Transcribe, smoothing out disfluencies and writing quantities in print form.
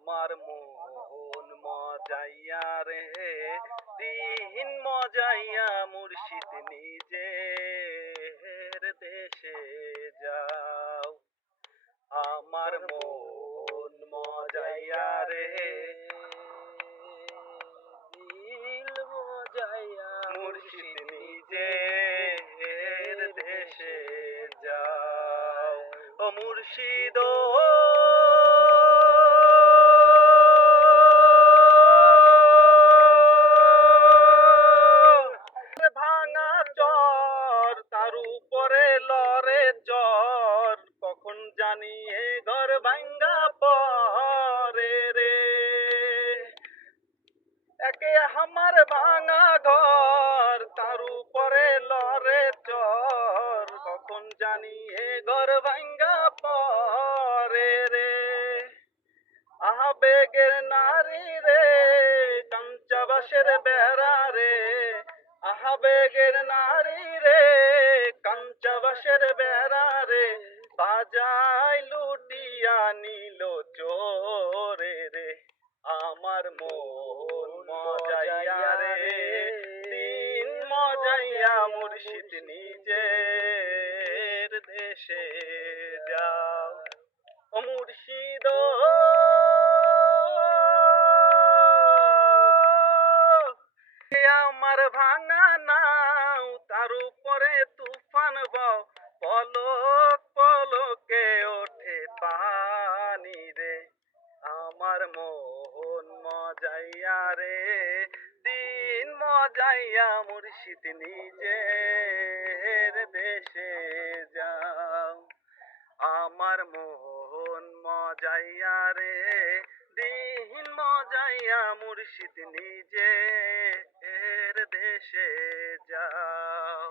আমার মন মজাইয়া রে দিন মজাইয়া মুর্শিদ নিজের দেশে যাও। আমার মন মজাইয়া রে দিল মজাইয়া মুর্শিদ নিজের দেশে যাও। ও মুর্শিদ ভাঙা চর তার উপরে লরে জ্বর, কখন জানি এ ঘর ভাঙ্গা পরে রে। একে আমার ভাঙা ঘর তার উপরে লরে জ্বর, কখন জানি এ ঘর ভাঙ্গা পরে রে। আবেগের নারী রে কাঞ্চাবাসের বেড়া রে, আবেগের নারী রে কাঞ্চাবাসের বেড়া রে, বাজাই লুটিয়া নিল চোরে রে। আমার মন মজাইয়া রে দিন মজাইয়া মুর্শিদ নিজের দেশে যাও। ও মুর্শিদ আমার ভাঙা নাও তার উপরে তুফান বও, পলক পলকে ওঠে পানি রে। আমার মন মজাইয়া রে দিন মজাইয়া মুর্শিদ নিজের দেশে যাও। আমার মন মজাইয়া রে দিন মজাইয়া মুর্শিদ নিজের দেশে যাও।